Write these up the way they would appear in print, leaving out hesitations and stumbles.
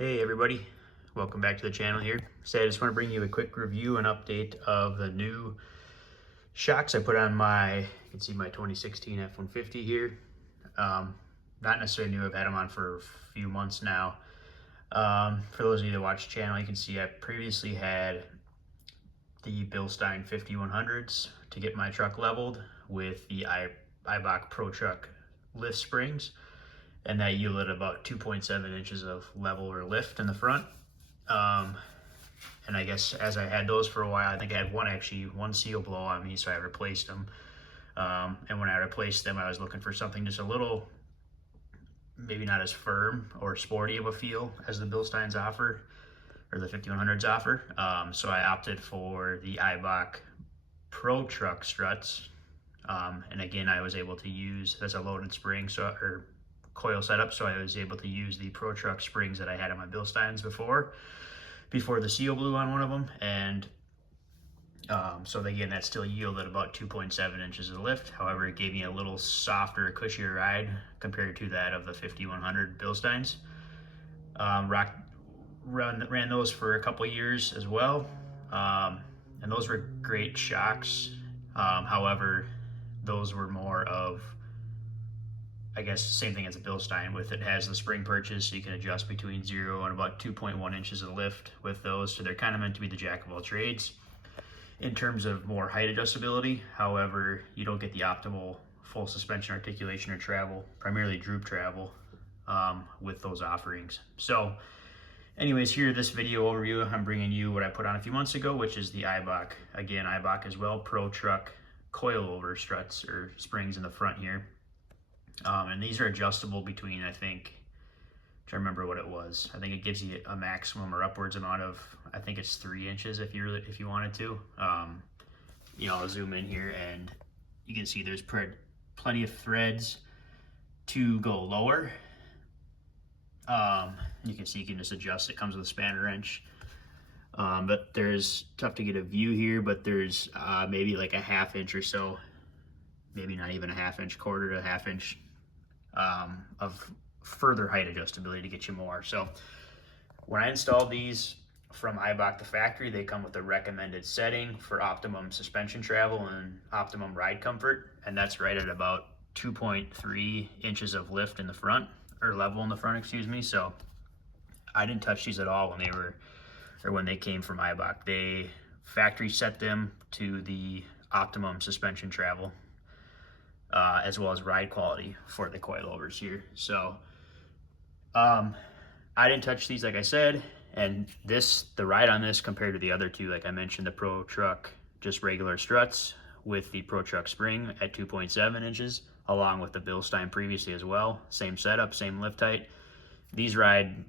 Hey everybody, welcome back to the channel here. Today I just want to bring you a quick review and update of the new shocks I put on you can see my 2016 F150 here. Not necessarily new, I've had them on for a few months now. For those of you that watch the channel, you can see I previously had the Bilstein 5100s to get my truck leveled with the Eibach Pro Truck lift springs, and that yielded about 2.7 inches of level or lift in the front. And I guess as I had those for a while, I think I had one seal blow on me, so I replaced them. And when I replaced them, I was looking for something just a little, maybe not as firm or sporty of a feel as the Bilsteins offer, or the 5100s offer. So I opted for the Eibach Pro Truck struts. And again, I was able to use, as a loaded spring, or coil setup, so I was able to use the Pro Truck springs that I had on my Bilsteins before the seal blew on one of them. And so again, that still yielded about 2.7 inches of lift. However, it gave me a little softer, cushier ride compared to that of the 5100 Bilsteins. Ran those for a couple years as well, and those were great shocks. However, those were more of, I guess, same thing as a Bilstein. With it has the spring purchase, so you can adjust between 0 and about 2.1 inches of lift with those, so they're kind of meant to be the jack of all trades in terms of more height adjustability. However, you don't get the optimal full suspension articulation or travel, primarily droop travel, with those offerings. So anyways, here, this video overview, I'm bringing you what I put on a few months ago, which is the Eibach, again, Eibach as well, Pro Truck Coilover struts or springs in the front here. And these are adjustable between, I think, to remember what it was, I think it gives you a maximum or upwards amount of, I think it's 3 inches if you wanted to. You know, I'll zoom in here and you can see there's plenty of threads to go lower. You can see you can just adjust. It comes with a spanner wrench. But there's, tough to get a view here, but there's maybe like a ½ inch or so, maybe not even a ½ inch, quarter to a ½ inch of further height adjustability to get you more. So when I installed these from Eibach, the factory, they come with a recommended setting for optimum suspension travel and optimum ride comfort, and that's right at about 2.3 inches of lift in the front, or level in the front, excuse me. So I didn't touch these at all when they came from Eibach. They factory set them to the optimum suspension travel, as well as ride quality for the coilovers here. So I didn't touch these, like I said, and the ride on this compared to the other two, like I mentioned, the Pro Truck just regular struts with the Pro Truck spring at 2.7 inches, along with the Bilstein previously as well, same setup, same lift height. These ride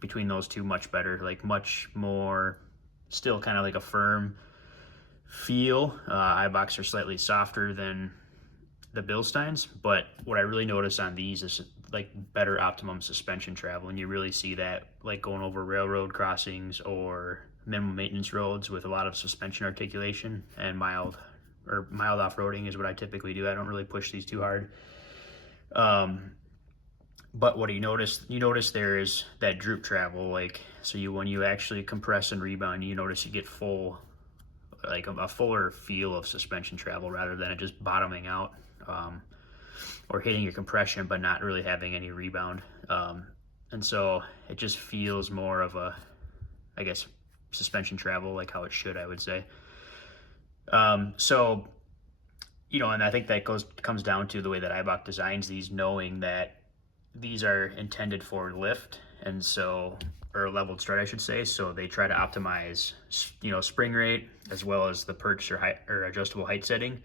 between those two much better, like much more, still kind of like a firm feel. Eibachs are slightly softer than the Bilsteins, but what I really notice on these is like better optimum suspension travel, and you really see that like going over railroad crossings or minimum maintenance roads with a lot of suspension articulation, and mild off-roading is what I typically do. I don't really push these too hard. But what do you notice? You notice there is that droop travel, like, so when you actually compress and rebound, you notice you get like a fuller feel of suspension travel rather than it just bottoming out, or hitting your compression but not really having any rebound. And so it just feels more of a, I guess, suspension travel like how it should, I would say. So, you know, and I think that comes down to the way that Eibach designs these, knowing that these are intended for lift, and so, or leveled strut, I should say. So they try to optimize, you know, spring rate as well as the perch or height or adjustable height setting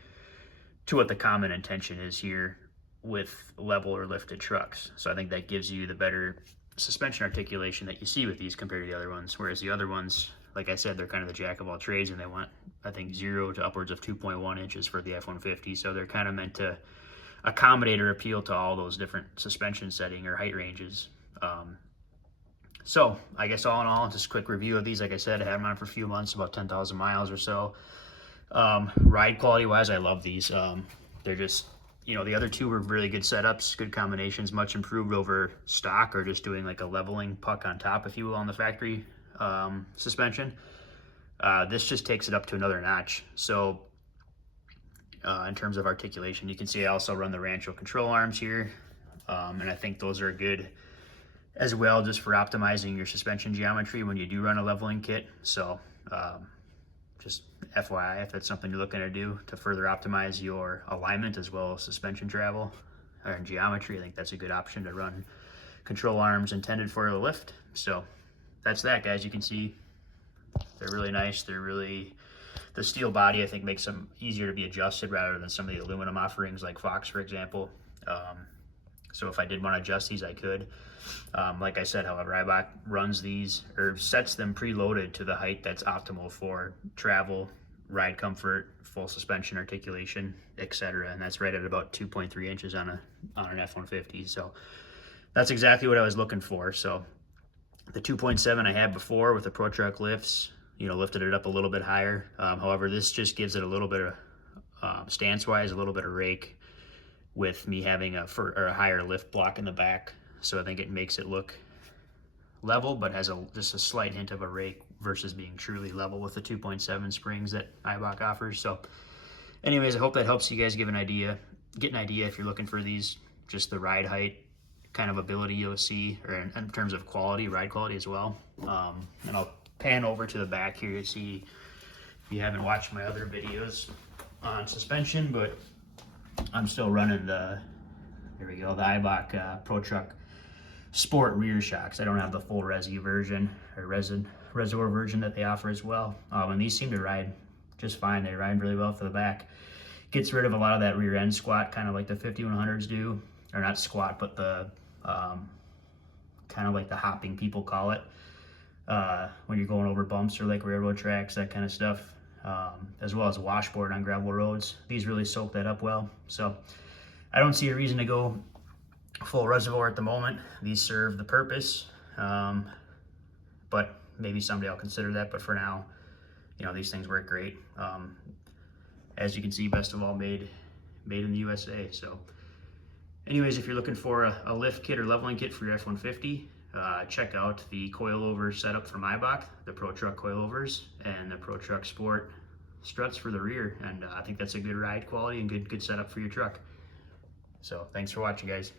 to what the common intention is here with level or lifted trucks. So I think that gives you the better suspension articulation that you see with these compared to the other ones. Whereas the other ones, like I said, they're kind of the jack of all trades, and they want, I think, 0 to upwards of 2.1 inches for the F150. So they're kind of meant to accommodate or appeal to all those different suspension setting or height ranges. So I guess all in all, just a quick review of these. Like I said, I had them on for a few months, about 10,000 miles or so. Ride quality wise, I love these. They're just you know, the other two were really good setups, good combinations, much improved over stock or just doing like a leveling puck on top, if you will, on the factory suspension. This just takes it up to another notch. So in terms of articulation, you can see I also run the Rancho control arms here. And I think those are good as well, just for optimizing your suspension geometry when you do run a leveling kit. So just FYI, if that's something you're looking to do to further optimize your alignment as well as suspension travel or geometry, I think that's a good option to run control arms intended for the lift. So that's that, guys. You can see they're really nice. They're really, the steel body I think makes them easier to be adjusted rather than some of the aluminum offerings like Fox, for example. So if I did want to adjust these, I could. Like I said, however, Eibach runs these or sets them preloaded to the height that's optimal for travel, ride comfort, full suspension articulation, etc. And that's right at about 2.3 inches on an F-150. So that's exactly what I was looking for. So the 2.7 I had before with the Pro Truck lifts, you know, lifted it up a little bit higher. However, this just gives it a little bit of stance-wise, a little bit of rake with me having a higher lift block in the back. So I think it makes it look level, but has just a slight hint of a rake versus being truly level with the 2.7 springs that Eibach offers. So anyways, I hope that helps you guys get an idea if you're looking for these, just the ride height kind of ability you'll see, or in terms of quality, ride quality as well. And I'll pan over to the back here to see if you haven't watched my other videos on suspension, but I'm still running the Eibach Pro Truck Sport rear shocks. I don't have the full Resi version or Reservoir version that they offer as well. And these seem to ride just fine. They ride really well for the back. Gets rid of a lot of that rear end squat, kind of like the 5100s do, or not squat, but the kind of like the hopping people call it, when you're going over bumps or like railroad tracks, that kind of stuff, as well as a washboard on gravel roads. These really soak that up well. So I don't see a reason to go full reservoir at the moment. These serve the purpose, but maybe someday I'll consider that. But for now, you know, these things work great. As you can see, best of all, made in the USA. So anyways, if you're looking for a lift kit or leveling kit for your F-150, check out the coilover setup from Eibach, the Pro Truck coilovers, and the Pro Truck Sport struts for the rear. And I think that's a good ride quality and good setup for your truck. So thanks for watching, guys.